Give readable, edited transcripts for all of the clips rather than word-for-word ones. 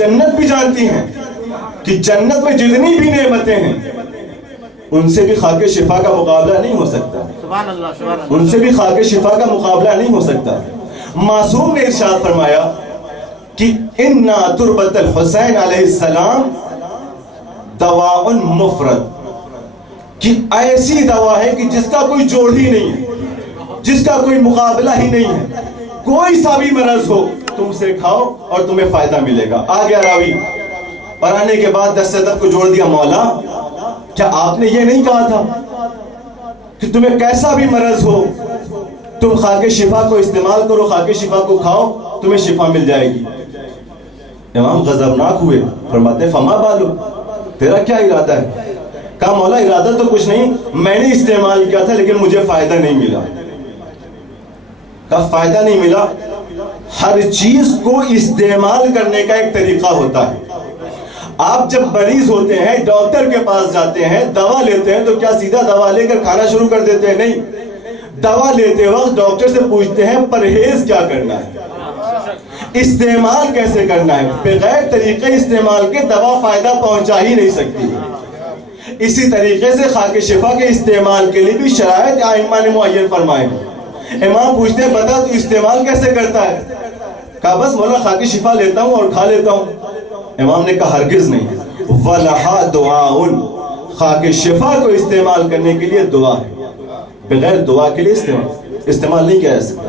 جنت بھی جانتی ہیں کہ جنت میں جتنی بھی نعمتیں ہیں ان سے بھی خاک شفا کا مقابلہ نہیں ہو سکتا، سبحان اللہ سبحان اللہ. ان سے بھی خاک شفا کا مقابلہ نہیں ہو سکتا. معصوم نے ارشاد فرمایا کہ اِنَّا تُرْبَةَ الحسین علیہ السلام دواء مفرد، کہ ایسی دوا ہے کہ جس کا کوئی جوڑ ہی نہیں ہے، جس کا کوئی مقابلہ ہی نہیں ہے. کوئی سا بھی مرض ہو تم سے کھاؤ اور تمہیں فائدہ ملے گا. آ گیا راوی اور آنے کے بعد دست ادب کو جوڑ دیا، مولا کیا آپ نے یہ نہیں کہا تھا کہ تمہیں کیسا بھی مرض ہو تم خاک شفا کو استعمال کرو، خاک شفا کو کھاؤ، تمہیں شفا مل جائے گی. امام غضبناک ہوئے، فرماتے ہیں فما بالو، تیرا کیا ارادہ ہے؟ کہا مولا ارادہ تو کچھ نہیں، میں نے استعمال کیا تھا لیکن مجھے فائدہ نہیں ملا. کہا فائدہ نہیں ملا؟ ہر چیز کو استعمال کرنے کا ایک طریقہ ہوتا ہے. آپ جب مریض ہوتے ہیں ڈاکٹر کے پاس جاتے ہیں دوا لیتے ہیں تو کیا سیدھا دوا لے کر کھانا شروع کر دیتے ہیں؟ نہیں، دوا لیتے وقت ڈاکٹر سے پوچھتے ہیں پرہیز کیا کرنا ہے، استعمال کیسے کرنا ہے. بغیر طریقے استعمال کے دوا فائدہ پہنچا ہی نہیں سکتی. اسی طریقے سے خاک شفا کے استعمال کے لیے بھی شرائط ائمہ نے معین فرمائے. امام پوچھتے ہیں بتا تو استعمال کیسے کرتا ہے؟ کہا بس مولا خاک شفا لیتا ہوں اور کھا لیتا ہوں. امام نے کہا ہرگز نہیں، وَلَهَا دُعَاءٌ، خاک شفا کو استعمال کرنے کے لیے دعا ہے، بغیر دعا کے لیے استعمال نہیں کیا جا سکتا.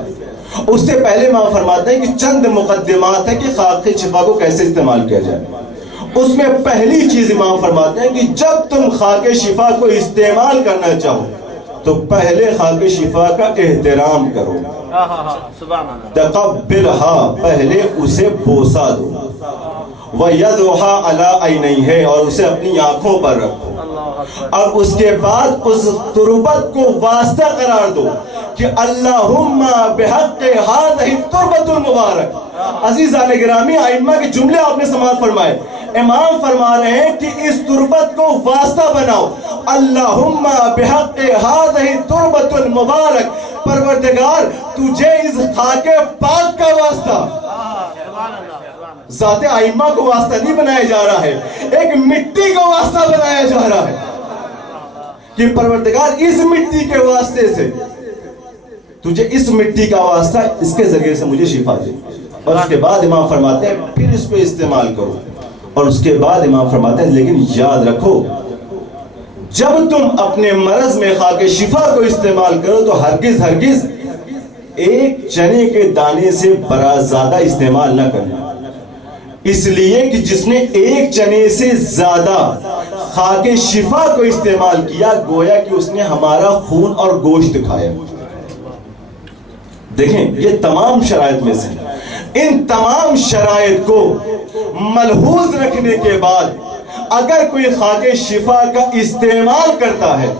اس سے پہلے امام فرماتے ہیں کہ چند مقدمات ہیں کہ خاک شفا کو کیسے استعمال کیا جائے. اس میں پہلی چیز امام فرماتے ہیں کہ جب تم خاک شفا کو استعمال کرنا چاہو تو پہلے خاک شفا کا احترام کرو، تقبلها، پہلے اسے بوسا دو، وَيَدْعُهَا عَلَىٰ عَيْنَيْهِ، اور اسے اپنی آنکھوں پر رکھو، اور اس کے بعد اس تربت کو واسطہ قرار دو کہ اللہم بحق هذه التربۃ المبارک. عزیزان گرامی ائمہ کے جملے آپ نے سماعت فرمائے. امام فرما رہے ہیں کہ اس تربت کو واسطہ بناؤ، اللہم بحق هذه التربۃ المبارک، پروردگار تجھے اس خاک پاک کا واسطہ. ذات ائمہ کو واسطہ نہیں بنایا جا رہا ہے، ایک مٹی کو واسطہ بنایا جا رہا ہے کہ پروردگار اس مٹی کے واسطے سے تجھے اس مٹی کا واسطہ، اس کے ذریعے سے مجھے شفا دے. اور اس کے بعد امام فرماتے ہیں پھر اس کو استعمال کرو. اور اس کے بعد امام فرماتے ہیں لیکن یاد رکھو جب تم اپنے مرض میں خاک شفا کو استعمال کرو تو ہرگز ہرگز ایک چنے کے دانے سے بڑا زیادہ استعمال نہ کرنا، اس لیے کہ جس نے ایک چنے سے زیادہ خاک شفا کو استعمال کیا گویا کہ اس نے ہمارا خون اور گوشت کھایا. دیکھیں یہ تمام شرائط میں سے، ان تمام شرائط کو ملحوظ رکھنے کے بعد اگر کوئی خاک شفا کا استعمال کرتا ہے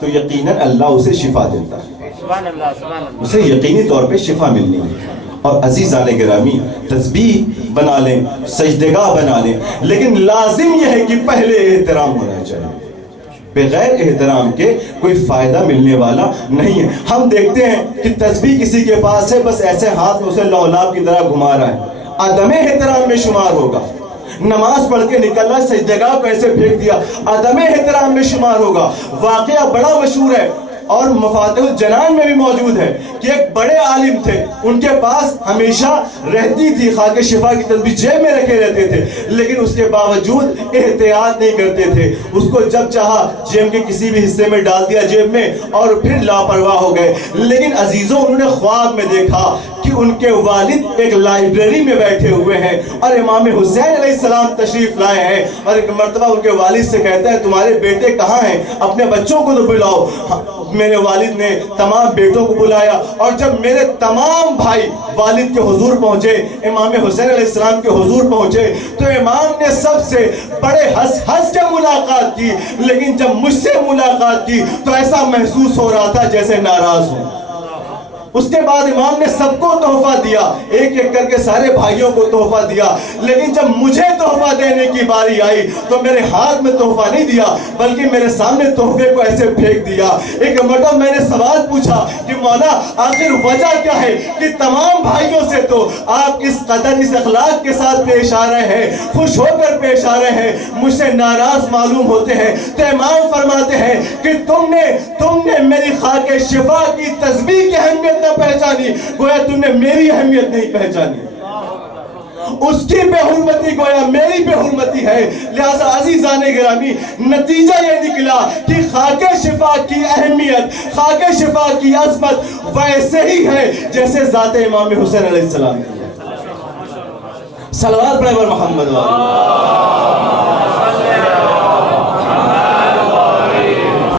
تو یقیناً اللہ اسے شفا دیتا ہے، اسے یقینی طور پہ شفا ملنی ہے. اور عزیزان گرامی تسبیح بنا لیں، سجدگاہ بنا لیں، لیکن لازم یہ ہے کہ پہلے احترام ہونا چاہیے. بغیر احترام کے کوئی فائدہ ملنے والا نہیں ہے. ہم دیکھتے ہیں کہ تسبیح کسی کے پاس ہے، بس ایسے ہاتھ میں اسے لولاب کی طرح گھما رہا ہے، عدم احترام میں شمار ہوگا. نماز پڑھ کے نکل رہا، سجدگاہ کو ایسے پھینک دیا، عدم احترام میں شمار ہوگا. واقعہ بڑا مشہور ہے اور مفاتیح الجنان میں بھی موجود ہے کہ ایک بڑے عالم تھے، ان کے پاس ہمیشہ رہتی تھی خاک شفا کی تسبیح، جیب میں رکھے رہتے تھے، لیکن اس کے باوجود احتیاط نہیں کرتے تھے. اس کو جب چاہا جیب کے کسی بھی حصے میں ڈال دیا جیب میں اور پھر لاپرواہ ہو گئے. لیکن عزیزوں انہوں نے خواب میں دیکھا کہ ان کے والد ایک لائبریری میں بیٹھے ہوئے ہیں اور امام حسین علیہ السلام تشریف لائے ہیں، اور ایک مرتبہ ان کے والد سے کہتا ہے تمہارے بیٹے کہاں ہیں، اپنے بچوں کو تو بلاؤ. میرے والد نے تمام بیٹوں کو بلایا، اور جب میرے تمام بھائی والد کے حضور پہنچے، امام حسین علیہ السلام کے حضور پہنچے، تو امام نے سب سے بڑے ہنس کے ملاقات کی، لیکن جب مجھ سے ملاقات کی تو ایسا محسوس ہو رہا تھا جیسے ناراض ہوں. اس کے بعد امام نے سب کو تحفہ دیا، ایک ایک کر کے سارے بھائیوں کو تحفہ دیا، لیکن جب مجھے تحفہ دینے کی باری آئی تو میرے ہاتھ میں تحفہ نہیں دیا بلکہ میرے سامنے تحفے کو ایسے پھینک دیا۔ ایک مرتبہ میں نے سوال پوچھا کہ مولا آخر وجہ کیا ہے کہ تمام بھائیوں سے تو آپ اس قدر اس اخلاق کے ساتھ پیش آ رہے ہیں، خوش ہو کر پیش آ رہے ہیں، مجھ سے ناراض معلوم ہوتے ہیں؟ تو امام فرماتے ہیں کہ تم نے میری خاک شفا کی تسبیح کی اہمیت نہ پہچانی، گویا تم نے میری اہمیت نہیں پہچانی۔ اس کی بے حرمتی گویا میری بے حرمتی ہے۔ لہذا عزیزان گرامی، نتیجہ یہ نکلا کہ خاک شفا کی اہمیت، خاک شفا کی عظمت ویسے ہی ہے جیسے ذات امام حسین علیہ السلام کی ہے۔ صلوات پڑھیں محمد